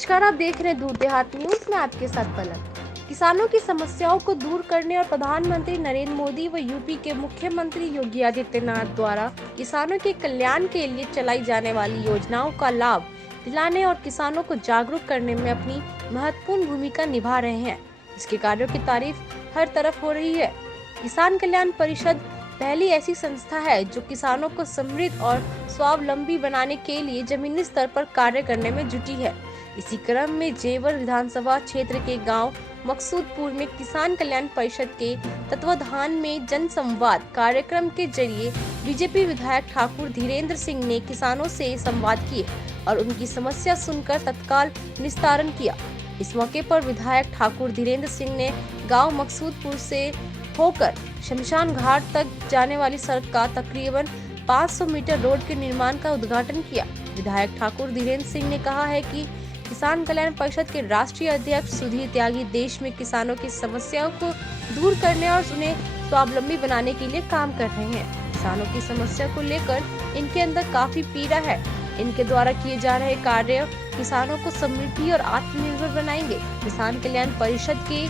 नमस्कार, आप देख रहे हैं दूर देहात न्यूज में आपके साथ पलक। किसानों की समस्याओं को दूर करने और प्रधानमंत्री नरेंद्र मोदी व यूपी के मुख्यमंत्री योगी आदित्यनाथ द्वारा किसानों के कल्याण के लिए चलाई जाने वाली योजनाओं का लाभ दिलाने और किसानों को जागरूक करने में अपनी महत्वपूर्ण भूमिका निभा रहे हैं। इसके कार्यों की तारीफ हर तरफ हो रही है। किसान कल्याण परिषद पहली ऐसी संस्था है जो किसानों को समृद्ध और स्वावलंबी बनाने के लिए जमीनी स्तर पर कार्य करने में जुटी है। इसी क्रम में जेवर विधानसभा क्षेत्र के गांव मकसूदपुर में किसान कल्याण परिषद के तत्वाधान में जन संवाद कार्यक्रम के जरिए बीजेपी विधायक ठाकुर धीरेन्द्र सिंह ने किसानों से संवाद किए और उनकी समस्या सुनकर तत्काल निस्तारण किया। इस मौके पर विधायक ठाकुर धीरेन्द्र सिंह ने गाँव मकसूदपुर से होकर शमशान घाट तक जाने वाली सड़क का तकरीबन 500 मीटर रोड के निर्माण का उद्घाटन किया। विधायक ठाकुर धीरेन्द्र सिंह ने कहा है कि किसान कल्याण परिषद के राष्ट्रीय अध्यक्ष सुधीर त्यागी देश में किसानों की समस्याओं को दूर करने और उन्हें स्वावलंबी बनाने के लिए काम कर रहे हैं। किसानों की समस्या को लेकर इनके अंदर काफी पीड़ा है। इनके द्वारा किए जा रहे कार्य किसानों को समृद्धि और आत्मनिर्भर बनाएंगे। किसान कल्याण परिषद के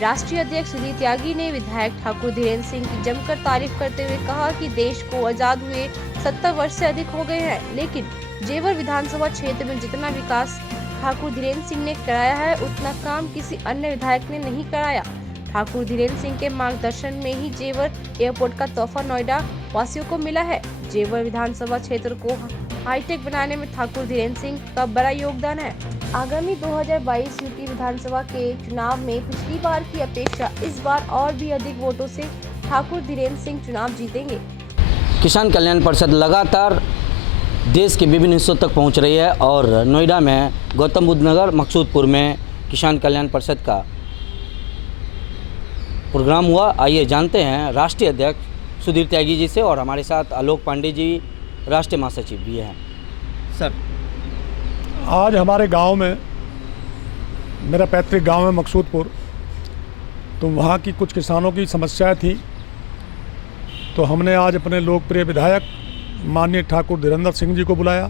राष्ट्रीय अध्यक्ष सुधीर त्यागी ने विधायक ठाकुर धीरेन्द्र सिंह की जमकर तारीफ करते हुए कहा कि देश को आजाद हुए 70 वर्ष से अधिक हो गए हैं, लेकिन जेवर विधानसभा क्षेत्र में जितना विकास ठाकुर धीरेन्द्र सिंह ने कराया है उतना काम किसी अन्य विधायक ने नहीं कराया। ठाकुर धीरेन्द्र सिंह के मार्गदर्शन में ही जेवर एयरपोर्ट का तोहफा नोएडा वासियों को मिला है। जेवर विधानसभा क्षेत्र को हाईटेक बनाने में ठाकुर धीरेन्द्र सिंह का बड़ा योगदान है। आगामी 2022 यूपी विधानसभा के चुनाव में पिछली बार की अपेक्षा इस बार और भी अधिक वोटों से ठाकुर धीरेन्द्र सिंह चुनाव जीतेंगे। किसान कल्याण परिषद लगातार देश के विभिन्न हिस्सों तक पहुंच रही है और नोएडा में गौतम बुद्ध नगर मकसूदपुर में किसान कल्याण परिषद का प्रोग्राम हुआ। आइए जानते हैं राष्ट्रीय अध्यक्ष सुधीर त्यागी जी से, और हमारे साथ आलोक पांडे जी राष्ट्रीय महासचिव भी हैं। सर, आज हमारे गांव में, मेरा पैतृक गांव है मकसूदपुर, तो वहाँ की कुछ किसानों की समस्याएं थी, तो हमने आज अपने लोकप्रिय विधायक माननीय ठाकुर धीरेन्द्र सिंह जी को बुलाया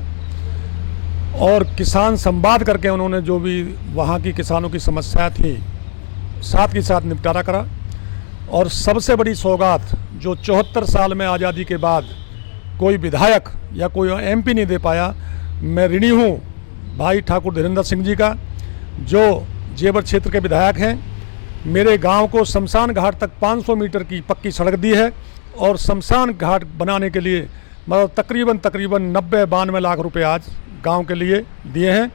और किसान संवाद करके उन्होंने जो भी वहाँ की किसानों की समस्याएं थी साथ के साथ निपटारा करा। और सबसे बड़ी सौगात जो 74 साल में आज़ादी के बाद कोई विधायक या कोई एमपी नहीं दे पाया, मैं ऋणी हूँ भाई ठाकुर धीरेन्द्र सिंह जी का, जो जेवर क्षेत्र के विधायक हैं। मेरे गांव को शमशान घाट तक 500 मीटर की पक्की सड़क दी है और शमशान घाट बनाने के लिए मतलब तकरीबन 90-92 लाख रुपए आज गांव के लिए दिए हैं।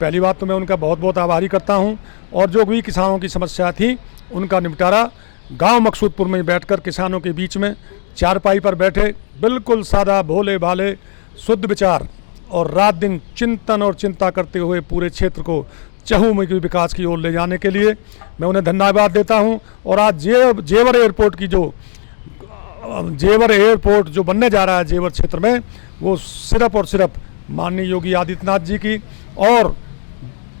पहली बात तो मैं उनका बहुत बहुत आभारी करता हूं। और जो भी किसानों की समस्या थी उनका निपटारा गांव मकसूदपुर में बैठकर किसानों के बीच में चारपाई पर बैठे, बिल्कुल सादा भोले भाले शुद्ध विचार और रात दिन चिंतन और चिंता करते हुए पूरे क्षेत्र को चहुमुखी विकास की ओर ले जाने के लिए मैं उन्हें धन्यवाद देता हूं। और आज जेवर एयरपोर्ट जो बनने जा रहा है जेवर क्षेत्र में, वो सिर्फ और सिर्फ माननीय योगी आदित्यनाथ जी की और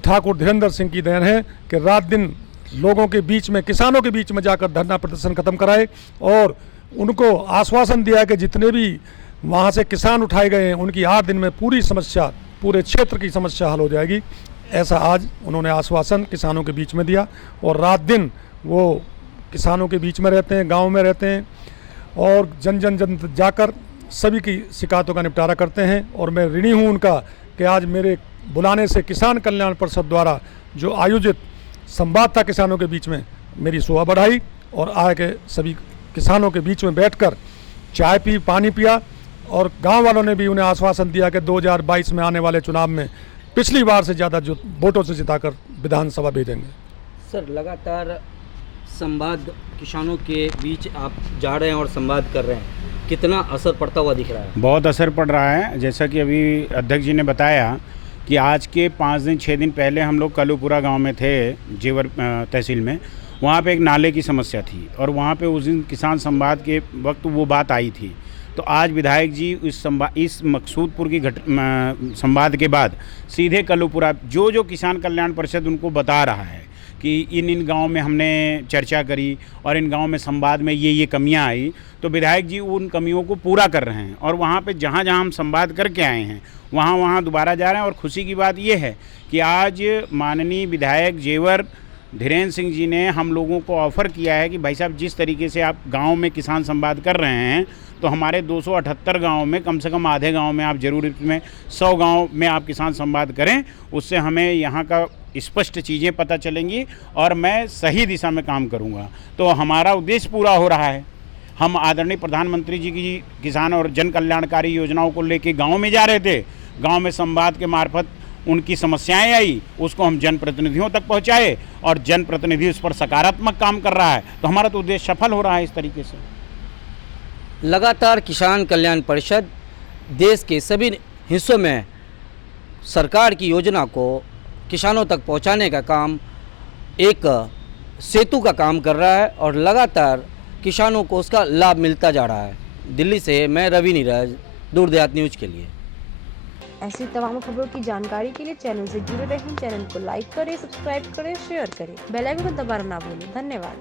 ठाकुर धीरेन्द्र सिंह की देन है कि रात दिन लोगों के बीच में, किसानों के बीच में जाकर धरना प्रदर्शन खत्म कराए और उनको आश्वासन दिया कि जितने भी वहाँ से किसान उठाए गए हैं उनकी 8 दिन में पूरी समस्या, पूरे क्षेत्र की समस्या हल हो जाएगी। ऐसा आज उन्होंने आश्वासन किसानों के बीच में दिया और रात दिन वो किसानों के बीच में रहते हैं, गांव में रहते हैं और जन जाकर सभी की शिकायतों का निपटारा करते हैं। और मैं ऋणी हूँ उनका कि आज मेरे बुलाने से किसान कल्याण परिषद द्वारा जो आयोजित संवाद था किसानों के बीच में, मेरी शोभा बढ़ाई और आके सभी किसानों के बीच में बैठकर चाय पी, पानी पिया और गांव वालों ने भी उन्हें आश्वासन दिया कि 2022 में आने वाले चुनाव में पिछली बार से ज़्यादा जो वोटों से जिताकर विधानसभा भेजेंगे। सर, लगातार संवाद किसानों के बीच आप जा रहे हैं और संवाद कर रहे हैं, कितना असर पड़ता हुआ दिख रहा है? बहुत असर पड़ रहा है। जैसा कि अभी अध्यक्ष जी ने बताया कि आज के 5-6 दिन पहले हम लोग कलूपुरा गांव में थे, जेवर तहसील में। वहाँ पे एक नाले की समस्या थी और वहाँ पे उस दिन किसान संवाद के वक्त वो बात आई थी। तो आज विधायक जी इस मकसूदपुर की संवाद के बाद सीधे कलूपुरा जो किसान कल्याण परिषद उनको बता रहा है कि इन गाँव में हमने चर्चा करी और इन गाँव में संवाद में ये कमियां आई, तो विधायक जी उन कमियों को पूरा कर रहे हैं। और वहाँ पे जहाँ हम संवाद करके आए हैं वहाँ दोबारा जा रहे हैं। और खुशी की बात ये है कि आज माननीय विधायक जेवर धीरेन्द्र सिंह जी ने हम लोगों को ऑफ़र किया है कि भाई साहब जिस तरीके से आप गांव में किसान संवाद कर रहे हैं तो हमारे 278 गांव में कम से कम आधे गांव में आप जरूर इसमें 100 गांव में आप किसान संवाद करें, उससे हमें यहाँ का स्पष्ट चीज़ें पता चलेंगी और मैं सही दिशा में काम करूँगा। तो हमारा उद्देश्य पूरा हो रहा है। हम आदरणीय प्रधानमंत्री जी की किसान और जन कल्याणकारी योजनाओं को लेके गाँव में जा रहे थे, गाँव में संवाद के मार्फत उनकी समस्याएं आई, उसको हम जनप्रतिनिधियों तक पहुंचाए और जनप्रतिनिधि उस पर सकारात्मक काम कर रहा है। तो हमारा तो उद्देश्य सफल हो रहा है इस तरीके से। लगातार किसान कल्याण परिषद देश के सभी हिस्सों में सरकार की योजना को किसानों तक पहुंचाने का काम एक सेतु का काम कर रहा है और लगातार किसानों को उसका लाभ मिलता जा रहा है। दिल्ली से मैं रवि नीरज, दूर देहात न्यूज़ के लिए। ऐसी तमाम खबरों की जानकारी के लिए चैनल से जुड़े रहें। चैनल को लाइक करें, सब्सक्राइब करें, शेयर करें, बेल आइकन को दबाना ना भूलें। धन्यवाद।